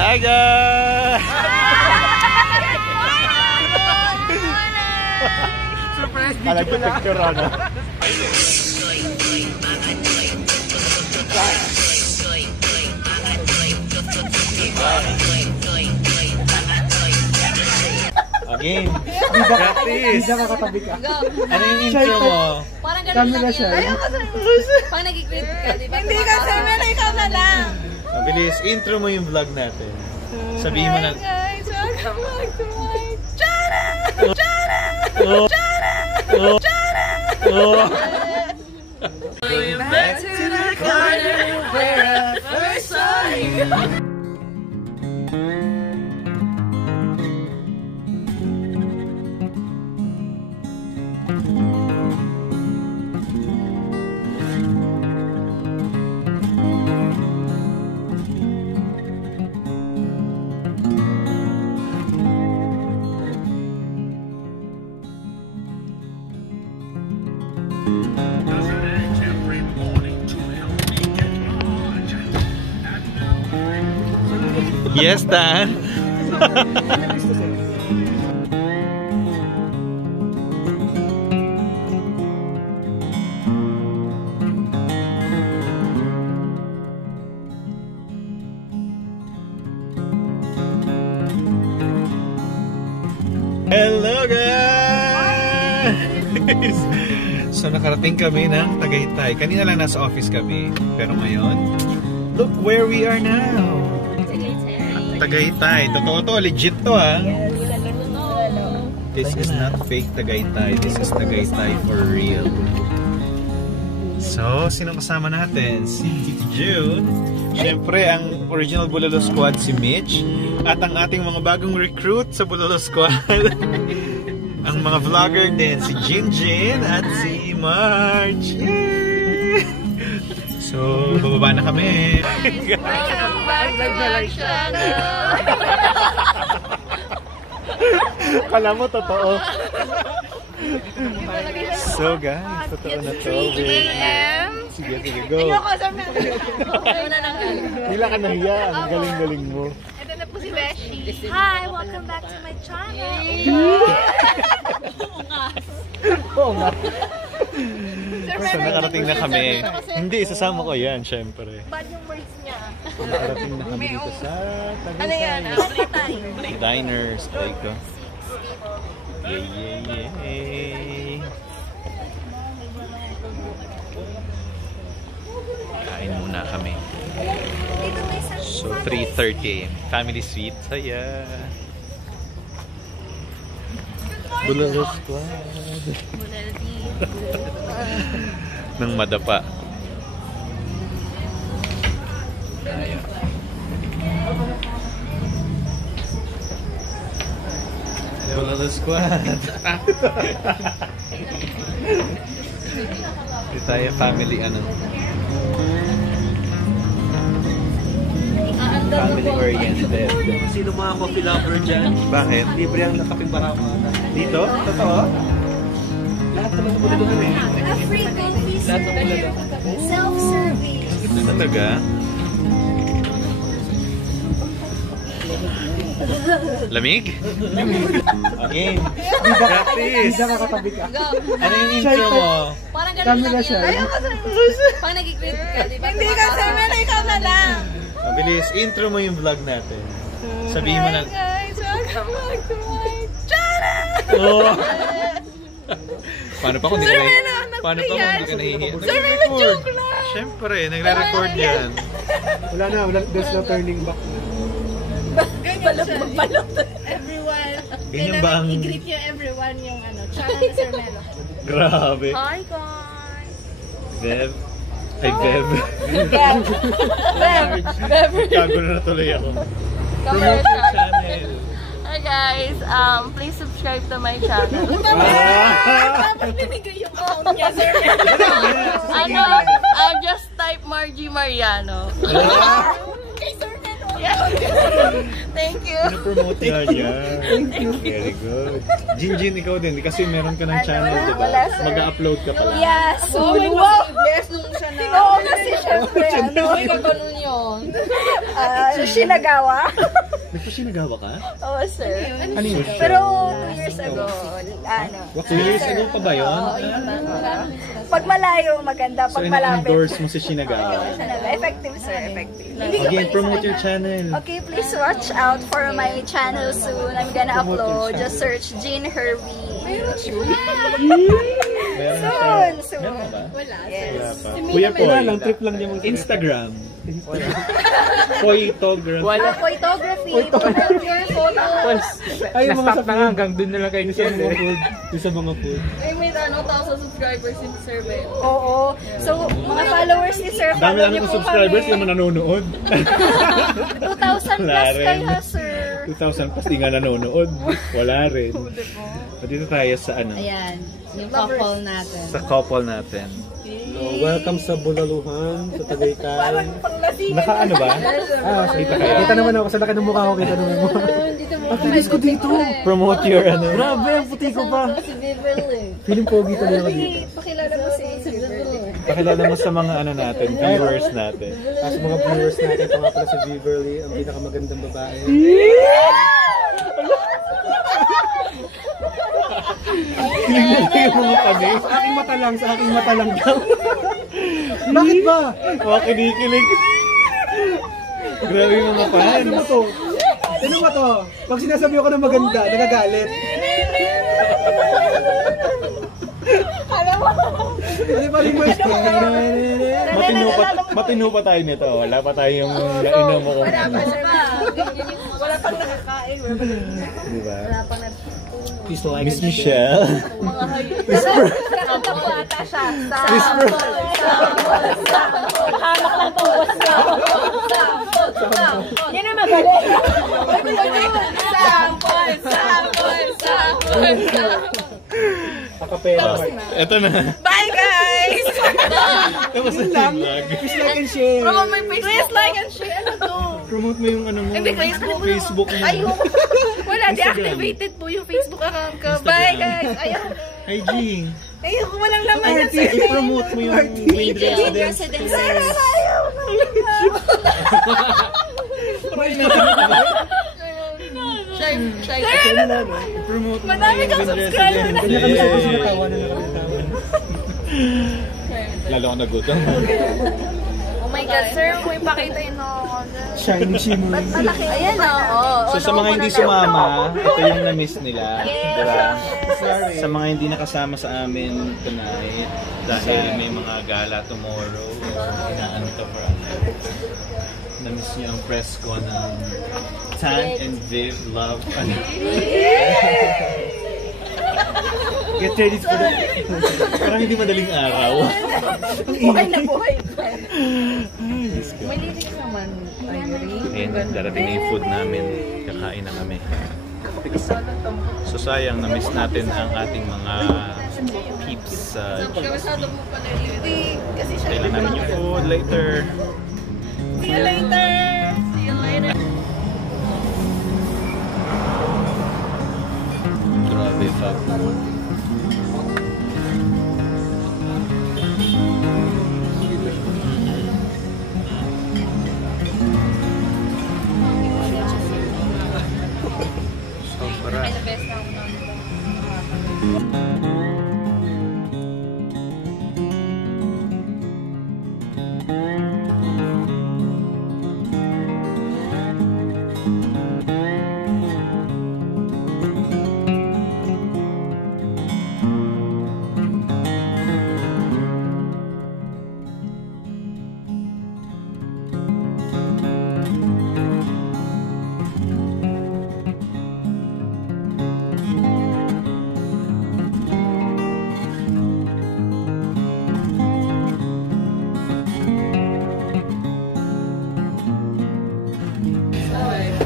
Hi guys! Surprise video pala. Picture ano? Again, practice. Hindi kakatabi ka. Ano yung intro mo? Parang ganun lang yan. Pag nag-greet ka, di ba? Hindi ka sabi na ikaw na lang. Mabilis, intro mo yung vlog natin. Sabihin mo na. Guys, welcome back to my channel! Oh. Oh. Oh. Going back to the corner where I first saw you. Yes, Dan. Hello guys! So nakarating kami ng Tagaytay. Kanina lang nasa office kami. Pero ngayon, look where we are now. Tagaytay. Totoo to, legit to ha. This is not fake Tagaytay. This is Tagaytay for real. So, sino kasama natin? Si Titi June. Siyempre, ang original Bulalo Squad si Mitch. At ang ating mga bagong recruit sa Bulalo Squad. Ang mga vlogger din, si Jinjin at si March. Yay! So, bababa na kami. Welcome back to my channel. Kala mo, totoo. So guys, totoo na to. 3 a.m. Sige, sige, go. Ayoko sabi. Hila ka nahiya. Ang galing-galing mo. Ito na po si Beshi. Hi! Welcome back to my channel! Oo nga. So nakarating na kami. Hindi, isasama ko yan, syempre. Bad yung words niya. So nakarating na kami dito sa Ano yan? Tagaytay. Diners. Ay ko. Yay, yay, yay. Kain muna kami. So 3:30 AM. Family suite. Saya. Bulalo Squad. Nang madapa. Ayan. Bulalo Squad. Ito tayo family ano. Family oriented. Sino mga coffee lover dyan? Bakit? Libre ang nakaping barama. Dito? Totoo? Lahat naman ng bulalo kami. A free coffee Lahat ng bulalo. self-service. Talaga? Lamig? Again, practice. Hindi kakatabi ka. Ano yung intro mo? Parang ganun lang siya. yan. Pag nag-greet ka, di ba? Hindi ka sabi na ikaw na lang. Mabilis, intro mo yung vlog natin. Sabihin mo na. Guys, welcome back to my channel. Oh. Paano pa kung di ka Sir Melo, Paano pa kung di ka nahihiya? Sir Melo, joke lang. Siyempre, nagre-record yan. Wala na, there's no turning back. Ganyan siya. Everyone. Ganyan ba ang... I-greet niyo everyone yung ano, channel ni Sir Melo. Grabe. Hi guys! Bev. Ay, Bev. Gago na natuloy ako. Promote your channel. Hi guys, please subscribe to my channel. Dapat binigay yung account niya, Sir Melo. Just type Margie Mariano. Kay Sir Melo. Thank you. Pinopromote na niya. Very good. Jinjin, ikaw din. Kasi meron ka ng channel, di ba? Wala, sir. Mag-upload ka pala. Yeah, so, wow! Bless nung siya na. Oo, kasi syempre, ano, May kaganon yun. Shinagawa. Nagpa-Shinagawa ka? Oo, sir. Ano yun? Pero 2 years ago, ano. 2 years ago pa ba yun? Pag malayo, maganda. So, Pag malapit. endorse mo si Shinagawa. Effective, sir. Effective. Again, promote your channel. Okay, please watch out for my channel soon. I'm gonna upload. Just search Jean Hervey. Soon. Meron ba? Wala. Yes. Wala pa. Kuya Poy. Wala lang, trip lang niya mag Instagram. Poytography. Photography. Your photo. Ay, yung mga Na-stop na nga, hanggang dun na lang kayo sa mga food. Yung sa mga food. Ay, may 1,000 subscribers in Sir Ben. Oo. So, mga followers ni Sir, Dami follow namin niyo ng po subscribers kami. yung nanonood. 2,000 Wala plus rin. kayo, sir. 2,000 plus di nga nanonood. Wala rin. So, dito tayo sa ano? Ayan, yung couple natin. Sa couple natin. Welcome sa Bulaluhan, sa Tagaytay. Naka ano ba? Kita kayo. Kita naman ako, sa laki ng mukha ko, kita naman mo. Dito mo. Ang tinis ko dito. Promote your ano. Grabe, ang puti ko pa. Si Beverly. Feeling pogi talaga dito. Pakilala mo si Beverly. Pakilala mo sa mga ano natin, viewers natin. As mga viewers natin, ito nga pala si Beverly, ang pinakamagandang babae. Yung mga kami. Sa aking mata lang daw. Bakit ba? Mga kinikilig. Grabe yung mga fan. Ano mo to? Ano mo to? Pag sinasabi ko na maganda, nagagalit. Ano ba rin mo? Matino pa tayo nito. Wala pa tayong nainom mo kung ano. Wala pang nakakain. Diba? Wala pang Please like Miss Michelle. Nakanta po ata siya. Sample. Hamak lang itong boss niya. Yan ang magaling. Akapela. Ito na. Bye, guys! Tapos na yung vlog. Please like and share. Please like and share. Ano to? Promote mo yung ano mo. Facebook mo. Ayun. Wala, deactivated po yung Facebook account ko. Bye, guys! Ayaw. Hi, G. Ayaw, walang laman yan. I-promote mo yung main residence. Ayaw. I-promote mo Madami kang subscriber na. Kanya kami sa sinatawa na nakakitawa. Lalo ako nagutom. Oh my God, sir, kung ipakita yun ako. Shining shimmer. Malaki. Ayan, oo. So sa mga hindi sumama, ito yung na-miss nila. Diba? Sa mga hindi nakasama sa amin tonight, dahil may mga gala tomorrow, inaan ito for ano. Na-miss niyo ang press ko ng Tan and Viv Love. Get ready for that. Parang hindi madaling araw. Buhay na buhay. Ay, Diyos ko. May lyrics naman, Irene. Ayan, darating na yung food namin. Kakain na kami. So sayang, na-miss natin ang ating mga peeps sa Kabisado mo pa na yun. Kasi siya. kailan namin yung food later. See you later. See you later. Grabe, fuck. Sobra.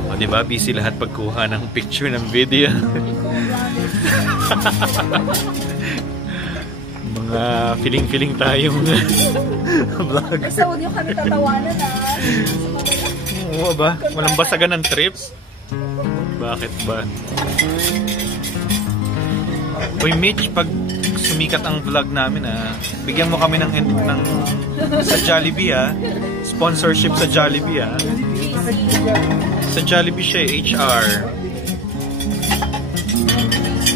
O, diba? Busy lahat pagkuha ng picture ng video. Mga feeling tayong vlog. Sa audio kami tatawanan, ah. Oo ba? Walang basagan ng trips? Bakit ba? Uy Mitch, pag sumikat ang vlog namin bigyan mo kami ng sa Jollibee sponsorship sa Jollibee Sa Jollibee siya HR.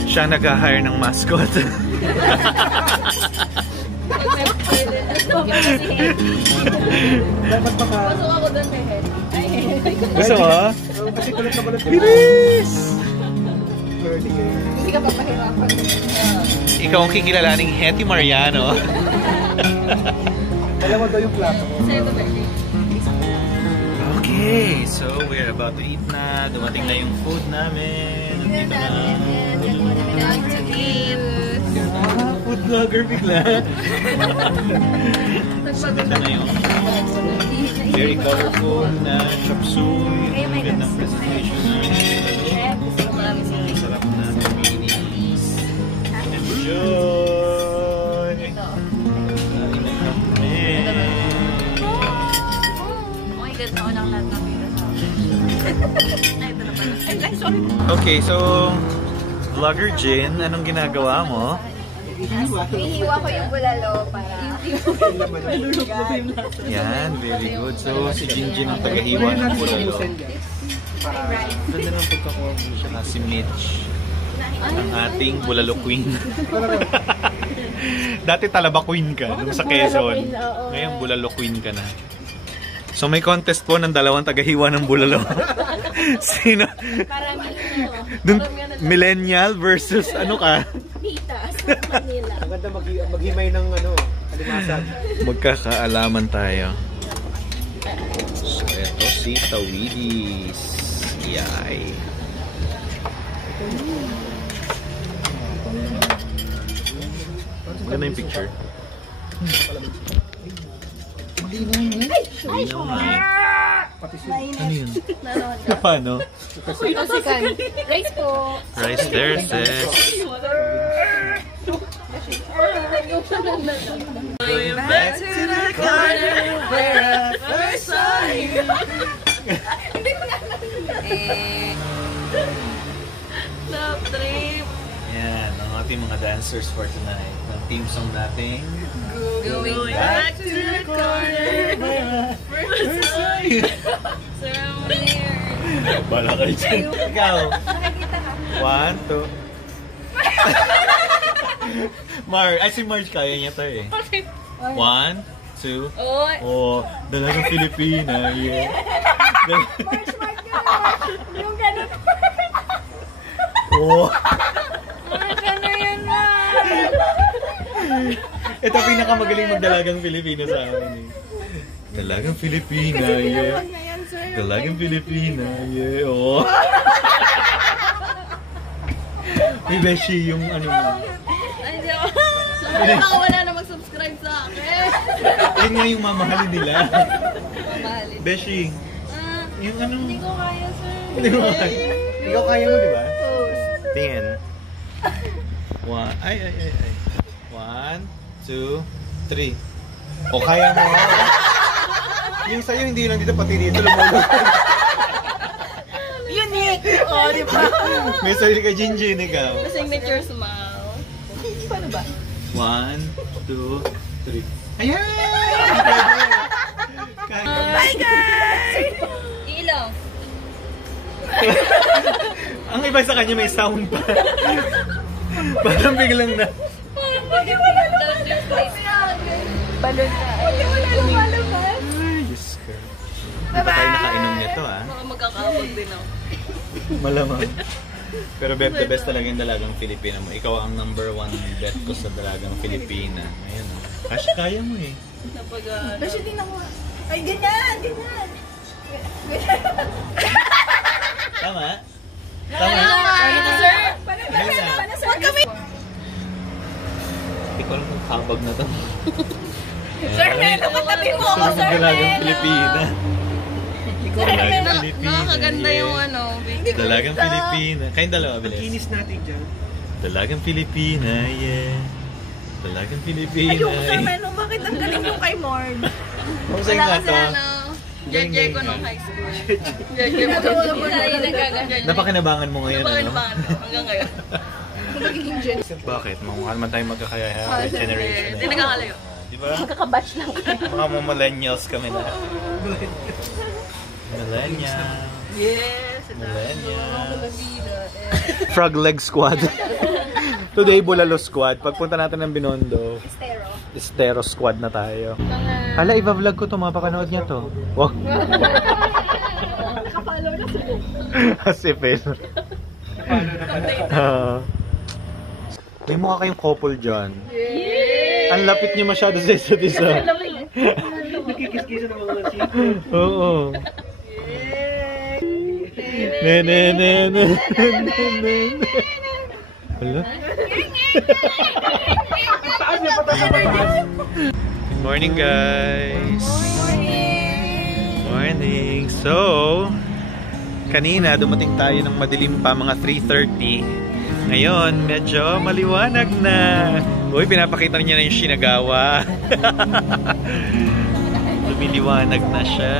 Siya nag-hire ng mascot. Dapat baka... Pasok ako doon kay Head. Gusto mo? Kasi kulit na kulit. Bilis! Hindi ka papahirapan. Ikaw ang kikilalaning Hetty Mariano. Dalawa daw yung plato ko. Sa'yo ba, Bertie? Okay, so we're about to eat na. Dumating na yung food namin. Nandito na. Going to eat. Food vlogger bigla. So, ganda na yung very colorful na chop suey. Ang gandang presentation na. Sarap na. Minis. Enjoy! Kain na kami. Oh my God, naunang lahat ng pira sa akin. Ay, ito na pala. Ay, sorry. Okay, so Vlogger Jin, anong ginagawa mo? Hihiwa ko yung bulalo para... Yan, very good. So, si Jinjin ang tagahiwa ng bulalo. Ganda ng pagkakuha mo siya. Si Mitch, ang ating bulalo queen. Dati talaba queen ka, nung sa Quezon. Ngayon bulalo queen ka na. So, may contest po ng dalawang tagahiwa ng bulalo. Sino? Dun, millennial versus ano ka? Manila. Ang ganda maghimay ng alimasag. Magkakaalaman tayo. So, eto si Tawidis. Yay. Maganda yung picture. Ano yun? Paano? Rice po. Rice there, sis. Going back to the corner where I first saw you. Love trip. Yan, ang ating mga dancers for tonight. Ang team song natin. Going back to the corner where I first saw you. So weird. Bala kayo dyan. Ikaw. 1, 2. Si Marge kaya niya to eh. 1, 2. Oh, dalagang Pilipina. Yeah. Yung ganun. Oh. Ano yan na? Ito pinakamagaling magdalagang Pilipina sa amin eh. Dalagang Pilipina, yeah. Dalagang Pilipina, yeah. Oh. May beshi yung ano mo. Baka wala na mag-subscribe sa akin. Yun nga yung mamahalin nila. Mahalin. Beshi. Yung ano. Hindi ko kaya, sir. Hindi mo kaya. Ikaw kaya mo, di ba? Tingin. 1, ay. 1, 2, 3. O kaya mo. Yung sa'yo hindi lang dito, pati dito lumulog. Unique! Oh, di ba? May sarili ka, Jinjin, ikaw. Signature smile. Paano ba? 1, 2, 3. Ayan! Hi, guys! Ilaw. Ang iba sa kanya may sound pa. Parang biglang na. Balon na. Ay, Diyos ko. Hindi pa tayo nakainom nito, ah. Baka magkakabog din ako. Malamang. Pero bet the best talaga yung dalagang Pilipina mo. Ikaw ang number 1 bet ko sa dalagang Pilipina. Ayan, oh. Kasi kaya mo eh. Napag-ano. Kasi din ako. Ay, ganyan! Tama? Tama! Ito, sir! Huwag kami! Hindi ko alam kung kabag na to. Sir Nelo, katabi mo ako, Sir Dalagang Nelo! Pilipina. Dalagang Pilipina. Nakakaganda yung ano. Dalagang Pilipina. Kayong dalawa, bilis. Kinis natin dyan. Dalagang Pilipina, yeah. Dalagang Pilipina. Ayoko, Sir Nelo, bakit ang galing yung kay Mord? Kung sa'yo nga to, Jeje ko nung high school. Jeje ko nung high Napakinabangan mo ngayon, ano? Hanggang ngayon. Bakit? Mamukha naman tayo magkakaya generation. Hindi nagkakalayo. Diba? Magkakabatch lang kayo. Mga millennials kami na. Millennials. Yes. Millennials. Frog Leg Squad. Today, Bulalo Squad. Pagpunta natin ng Binondo, Estero Squad na tayo. Hala, iba-vlog ko to. Mapakanood niya to. Wow. Nakapalo na sa book. Asipin. May mukha kayong couple dyan. Ang lapit niyo masyado sa isa't isa. Nakikis-kisa ng mga siko. Oo. Ne. Hala? Taas niya, pataas na pataas. Good morning, guys. Morning. So, kanina dumating tayo ng madilim pa, mga 3:30. Ngayon, medyo maliwanag na. Uy, pinapakita niya na yung Shinagawa. Lumiliwanag na siya.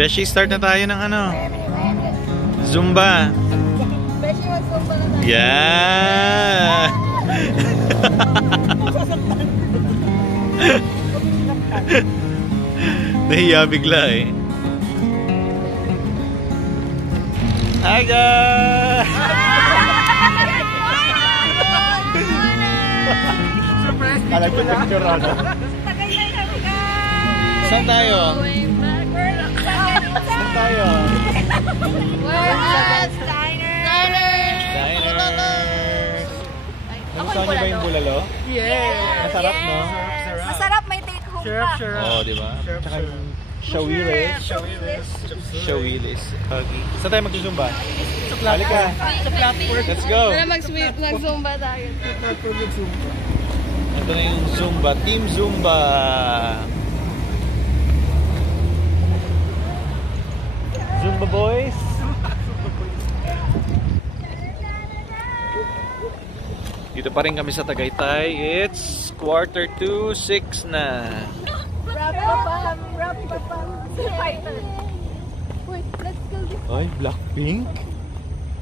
Beshi, start na tayo ng ano? Zumba. Beshi, mag-zumba na tayo. Yeah! Nahiya bigla eh. Hi guys! Alam ko picture ano. Saan tayo? Saan tayo? Nagustuhan niyo ba yung bulalo? Yeah. Masarap, no? Masarap, may take home pa. Oo, di ba? Tsaka yung shawilis. Shawilis. Okay. Saan tayo mag-zumba? Halika. Let's go. Mag-zumba tayo. Ito na yung Zumba. Team Zumba. Zumba boys. Dito pa rin kami sa Tagaytay. It's 5:45 na. Wait, let's go this Ay, Blackpink.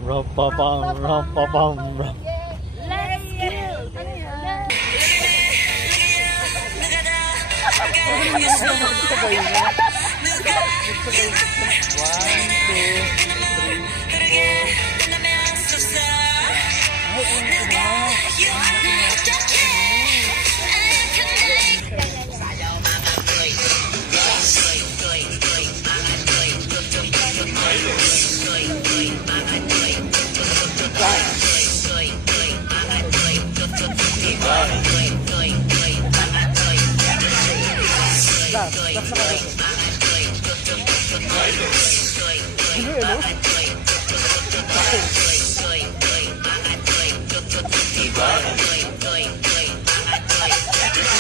Rapapam. Let's go. Ano yan?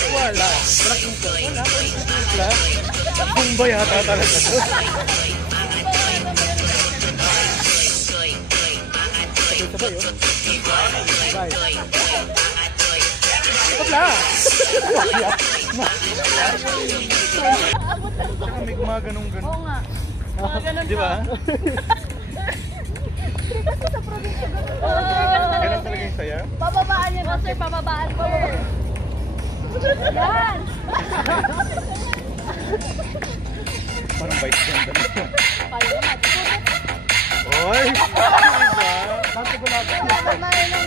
Wala. Wala. Zumba yata talaga to. Sabay, oh. Sabay. Wala. Tsaka may gumaganong-ganon. Oo nga. Di ba? Ganun talaga yung saya? Pababaan yan, sir. Pababaan. Yan! Parang vice ganda na. Kaya naman. Oy! Diba? Bakit ko lang? Pababaan ng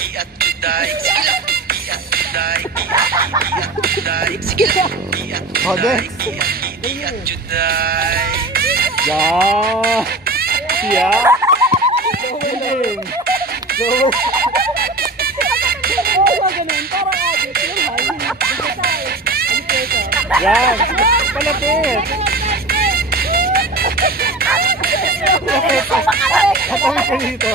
Iat Oh, next. Yeah. Yeah. Yan. Palapit. Patawid ka dito.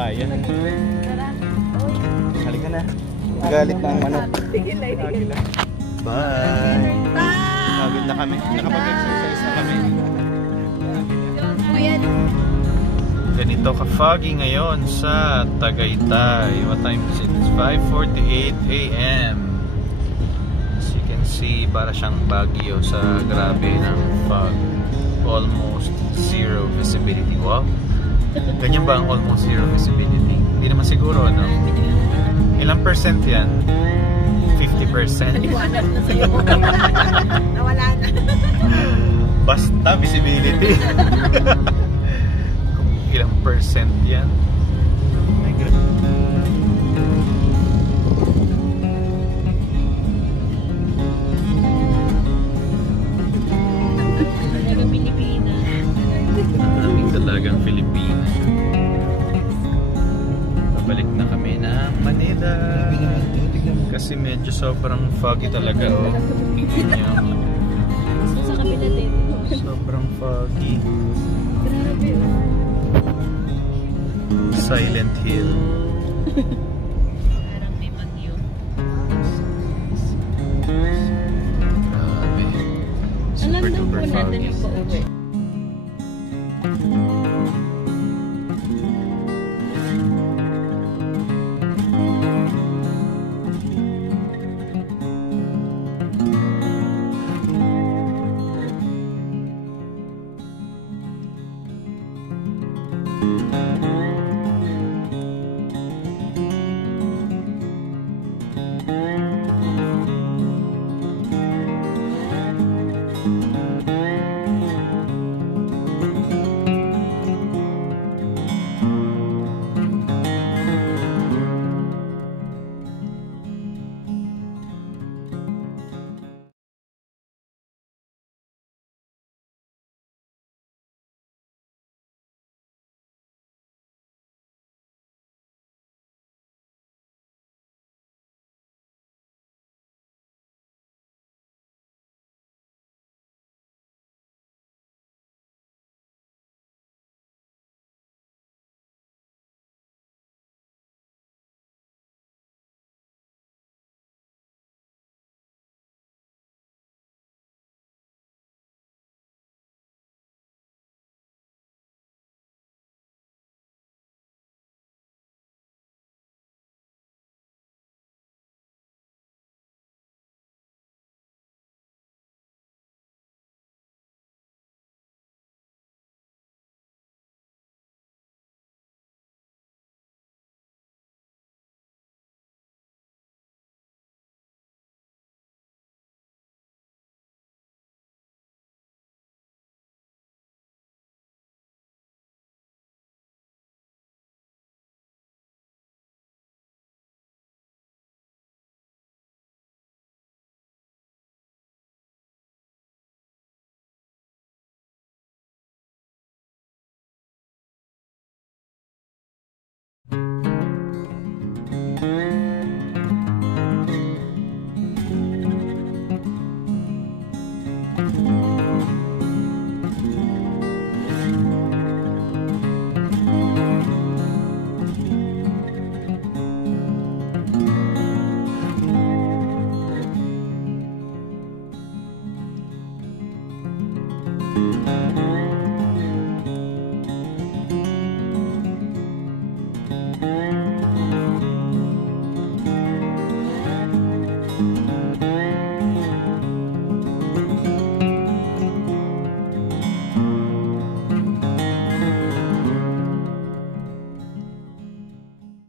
Kaya. Halika na. Galit na ang manok. Bye. Pagod na kami. Nakapag-exercise na kami. Ganito ka-foggy ngayon sa Tagaytay. What time is it? It's 5:48 AM. As you can see, para siyang Baguio sa grabe ng fog. Almost zero visibility. Wow. Ganyan ba ang almost zero visibility? Hindi naman siguro, ano? Ilang percent yan? 50%? Nawala na. Basta visibility. Kung ilang percent yan? My God. Talagang Pilipina. Pabalik na kami ng Manila kasi medyo sobrang foggy talaga. Tingnan niyo. Sa kabila din. Sobrang foggy. Silent Hill. Parang may bagyo. Grabe. Super Alam duper po natin foggy. yung pauwi.